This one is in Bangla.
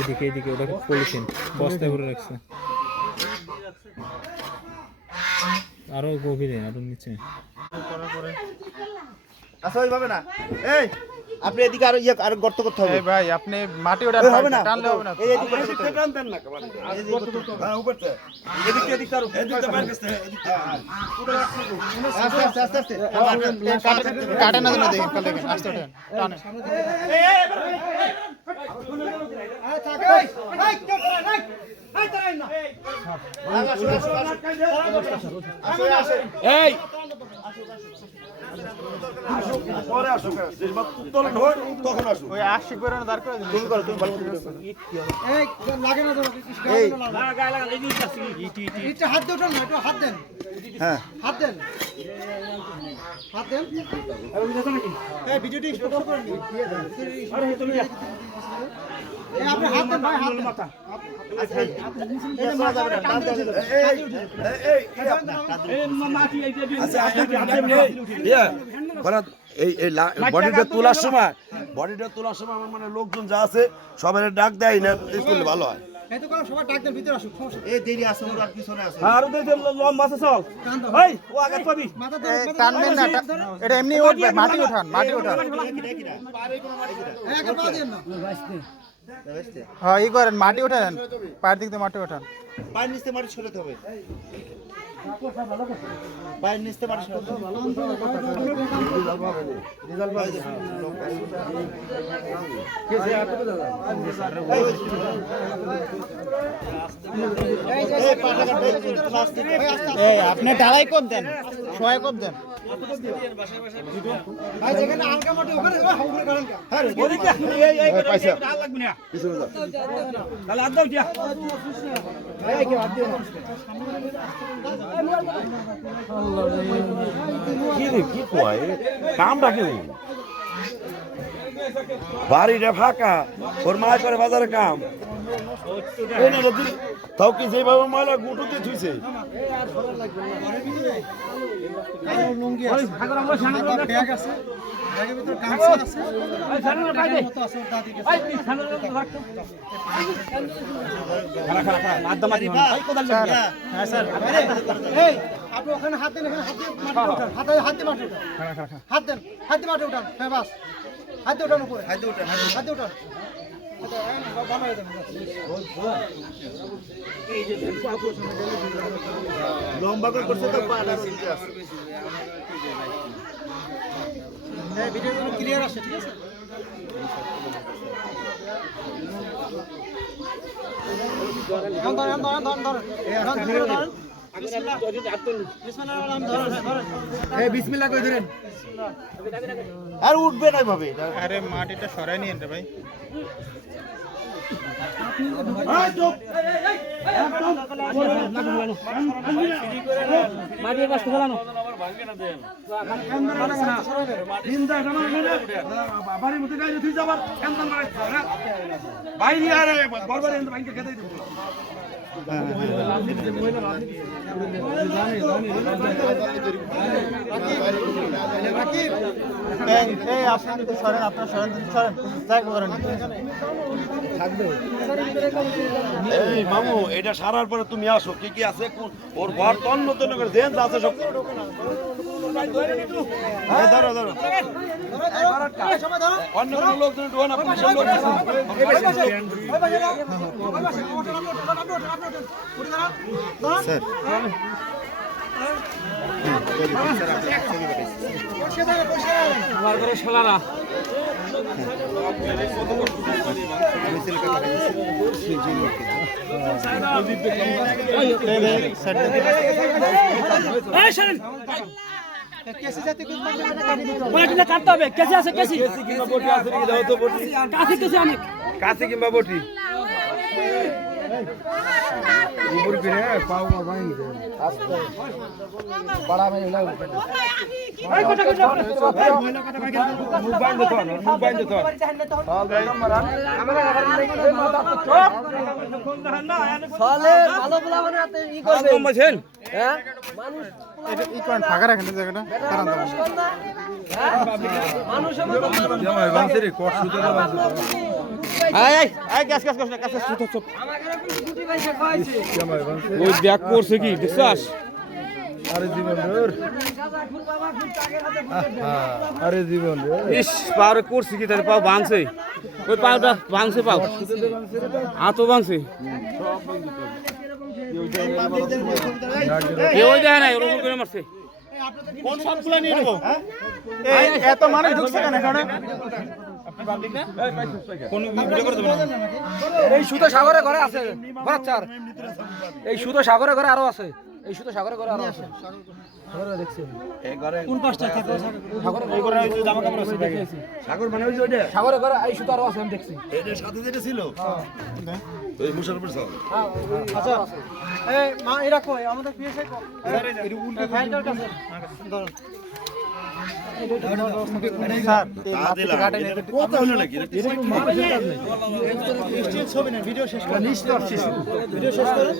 এদিকে এদিকে ওটা পলিথিন বস্তায় ভরে রাখছে। আরো গভীরে, আরো নিচে। আচ্ছা ওইভাবে না, এই আপনি এদিকে আরো আরো গর্ত করতে হবে। ভাই আপনি মাটি ওটা হবে না, টানলে হবে না। এই এদিকে টান দেন না কেমন, হ্যাঁ উপরতে এদিকে এদিকে আরো এদিকে বাইরে গেছে, এদিকে আস্তে আস্তে আস্তে কাটে না না, দেখেন কাল দেখেন আস্তে ওঠেন টানে। এই পরে আসো, উত্তোলন হয় তখন আসো। ওই আশিক বেরোনো দাঁড় করে দিন। তুমি করো, তুমি ভালো করে এই লাগে না তো এই গায় লাগা এই জিনিসটা এটা হাত দিয়ে ওঠান না, একটু হাত দেন। হ্যাঁ হাত দেন, হাত দেন। এই ভিডিওটি স্টপ করেন নি। আরে তুমি এই আপনি হাত দেন ভাই, হাত দেন। মাথা আচ্ছা এই মাথা টান দেন। বডিটা তোলার সময় আমার মানে লোকজন যা আছে সবাই ডাক দেয় না, করলে ভালো হয়। এই তো কোন সবাই ডাক দেন, ভিতরে আসুক, সমস্যা এই দেরি আছে, ওর আর পিছনে আছে। আর ওদের লম্বা আছে, চল এই ও আগে পাবি। মাথা ধরে টানবেন না, এটা এমনি উঠবে। মাটি ওঠান, মাটি ওঠান। একা পা দেন না। হ্যাঁ ই করেন, মাটি ওঠান, পায়ের দিক দিয়ে মাটি ওঠান। পায়ের নিচে মাটি সরাতে হবে, পায়ের নিচে মাটি সরাতে হবে। এই আপনি ঢালাই কর দেন, সহায় কর দেন। ভাই যেখানে আলগা মাটি ওখানে উপরে করেন কা। হ্যাঁ ওদিকে এই এই পয়সা ডাল লাগবে না, পিছনে যাও। তাহলে আদ দাও দিয়া। এই কি হাত দিয়ে না। কি কয় কামটা কি বাড়িটা ফাঁকা, ওর মায়ের করে বাজারে কাম তাও কি যেভাবে ময়লা গুটুতে থুইছে। লুঙ্গি আছে, ব্যাগ আছে, ব্যাগের ভিতর গামছা আছে, টাকার মতো আছে, ওর দাদির কাছে। হ্যাঁ স্যার। এই আপনি ওখানে হাত দেন, এখানে হাত দিয়ে মাটি উঠান, হাত দিয়ে মাটি উঠান, হাত দেন, হাত দিয়ে মাটি উঠান। হ্যাঁ বাস, হাত দিয়ে উঠান উপরে, হাত দিয়ে উঠান, হাত দিয়ে উঠান। লম্বা করে করছে তো পাটা সিলতে আছে। এই ভিডিওগুলো ক্লিয়ার আসে, ঠিক আছে? বিসমিল্লাহ কই ধরেন। আর উঠবে না ভাবে। আরে মাটিটা সরাই নিয়েন রে ভাই। মাটির কাজ ফেলানো বাড়ির মধ্যে গাড়ি তুই যাবার বাইরে আরে বরবারে বাইকে খেতে দিব। এই আপনার সরেন, আপনার সরেন, সরেন যাই করেন। এই মামু এটা সারার পরে তুমি আসো, কি কি আছে ওর ঘর তন্ন তন্ন করে দেন যা আছে সব। হ্যাঁ ধরো ধরো, অন্য কোনো লোকজন ঢোকা না, পুলিশের লোক আমার করে শালারা কাটতে হবে। কেসি আছে, কেসি কিংবা বটি আছে নাকি দাও তো, বটি কাছে কেসি অনেক কাছে কিংবা বটি। এটা ই করেন ফাঁকা রাখেন এই জায়গাটা কারণ ওই ব্যাক করছে কি বিশ্বাস ইস পাওরে করছে কি তার পাও ভাঙছে ওই পাওটা ভাঙছে পাও হাতও ভাঙছে ওই দেখে নাই ওরকম করে মারছে কোন সবগুলো নিয়ে নেব এই এত মানুষ ঢুকছে কেন এখানে কোন ভিডিও করে দেব না এই সুতো সাগরে ঘরে আছে বাচ্চার এই সুতো সাগরে ঘরে আরো আছে এই সুতো সাগরে ঘরে আরো আছে সাগরে দেখছেন এই ঘরে কোন পাঁচটা থাকে সাগরে এই ঘরে ওই যে জামা কাপড় আছে দেখেছি সাগর মানে ওই যে ওইটা সাগরে ঘরে এই সুতো আরো আছে আমি দেখছি এটা সাথে যেটা ছিল ওই মুশার উপর সব আচ্ছা এই মা এরা কই আমাদের পিএসআই কো স্যার এই উল্টো ফাইলটার কাছে ধরুন স্যার এই মাটি কাটে নিয়ে কত হলো নাকি ছবি না ভিডিও শেষ করে ভিডিও শেষ করে